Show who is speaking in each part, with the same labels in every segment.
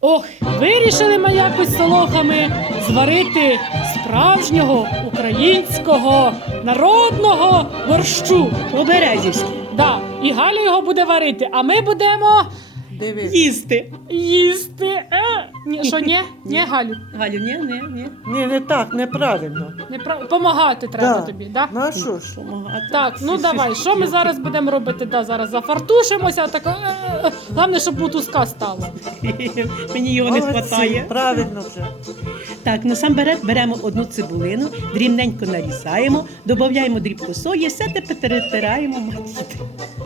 Speaker 1: Ох, вирішили ми якось з солохами зварити справжнього українського народного борщу.
Speaker 2: По-березівськи.
Speaker 1: Да, і Галя його буде варити, а ми будемо
Speaker 2: Їсти.
Speaker 1: їсти. Ні, що, ні? Ні, Галю?
Speaker 2: Галю, ні.
Speaker 3: Ні, не так, неправильно.
Speaker 1: Помагати треба тобі, да?
Speaker 3: Ну а що ж?
Speaker 2: Помагати.
Speaker 1: Так, ну давай, що ми зараз будемо робити? Да, зараз зафартушимося, так, головне, щоб мотузка стала.
Speaker 2: Мені його не
Speaker 3: Молодці,
Speaker 2: вистачає.
Speaker 3: правильно вже.
Speaker 2: Так, насамперед беремо одну цибулину, дрібненько нарізаємо, додаємо дрібку сої, все те перетираємо матіти.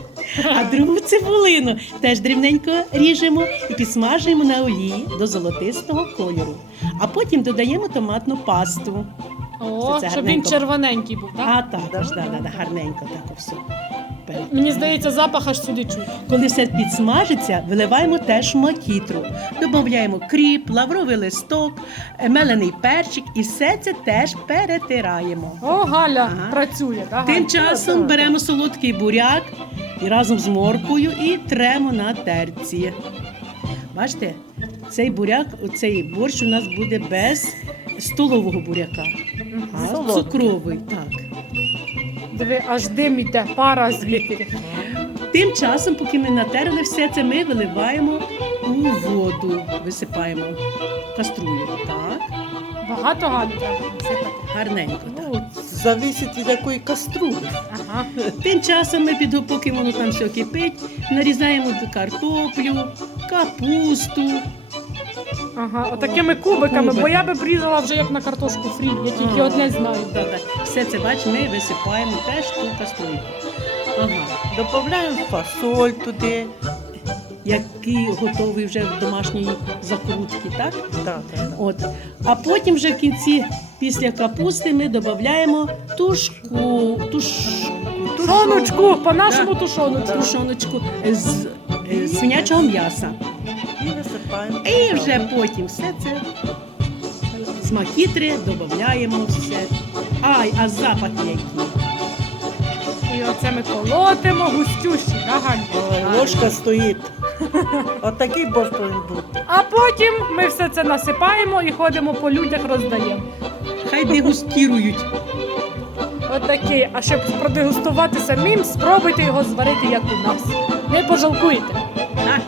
Speaker 2: А другу цибулину теж дрібненько ріжемо і підсмажуємо на олії до золотистого кольору. А потім додаємо томатну пасту.
Speaker 1: О,
Speaker 2: Це
Speaker 1: щоб він
Speaker 2: гарненько.
Speaker 1: червоненький був, так?
Speaker 2: А також, гарненько так все.
Speaker 1: Мені здається, запах аж сюди чую.
Speaker 2: Коли все підсмажиться, виливаємо теж макітру. Додаємо кріп, лавровий листок, мелений перчик і все це теж перетираємо.
Speaker 1: О, Галя
Speaker 2: Ага.
Speaker 1: працює, так?
Speaker 2: Тим часом беремо солодкий буряк і разом з морквою і тремо на терці. Бачите, цей буряк, цей борщ у нас буде без столового буряка, а
Speaker 3: Солодкий.
Speaker 2: цукровий. Так.
Speaker 1: Диви, аж дим іде, пара звідти.
Speaker 2: Тим часом, поки ми натерли все це, ми виливаємо у воду, висипаємо в каструлю. Так,
Speaker 1: Багато Галю треба насипати.
Speaker 2: гарненько. Так.
Speaker 3: Ну, зависить від якої каструлі.
Speaker 1: Ага.
Speaker 2: Тим часом ми, поки воно там все кипить, нарізаємо картоплю, капусту.
Speaker 1: Ага, отакими кубиками,
Speaker 2: Кубик.
Speaker 1: бо я би прізала вже як на картошку фрі, я тільки одне знаю.
Speaker 2: Все це, бач, ми висипаємо теж в ту каструлю. Ага.
Speaker 3: Додаємо фасоль туди.
Speaker 2: Який готовий вже в домашній закрутці, так?
Speaker 3: Так.
Speaker 2: От. А потім вже в кінці, після капусти, ми додаємо
Speaker 1: Тушоночку, по-нашому тушоночку.
Speaker 2: тушоночку з свинячого м'яса.
Speaker 3: І висипаємо.
Speaker 2: І вже потім все це з макітри додаємо все. Ай, а запах який.
Speaker 1: І оце ми колотимо густющі, да, Галь?
Speaker 3: Ой, ложка стоїть. Отакий борщ повинен бути.
Speaker 1: А потім ми все це насипаємо і ходимо по людях роздаємо.
Speaker 2: Хай дегустірують.
Speaker 1: Отакий. А щоб продегустувати самим, спробуйте його зварити, як у нас. Не пожалкуєте.
Speaker 2: Так.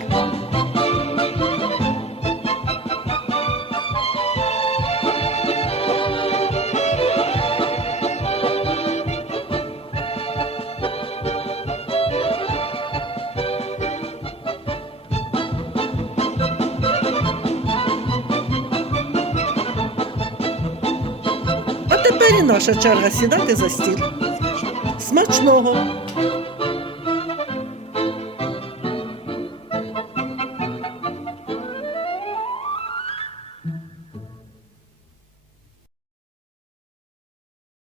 Speaker 3: А тепер і наша черга сідати за стіл. Смачного!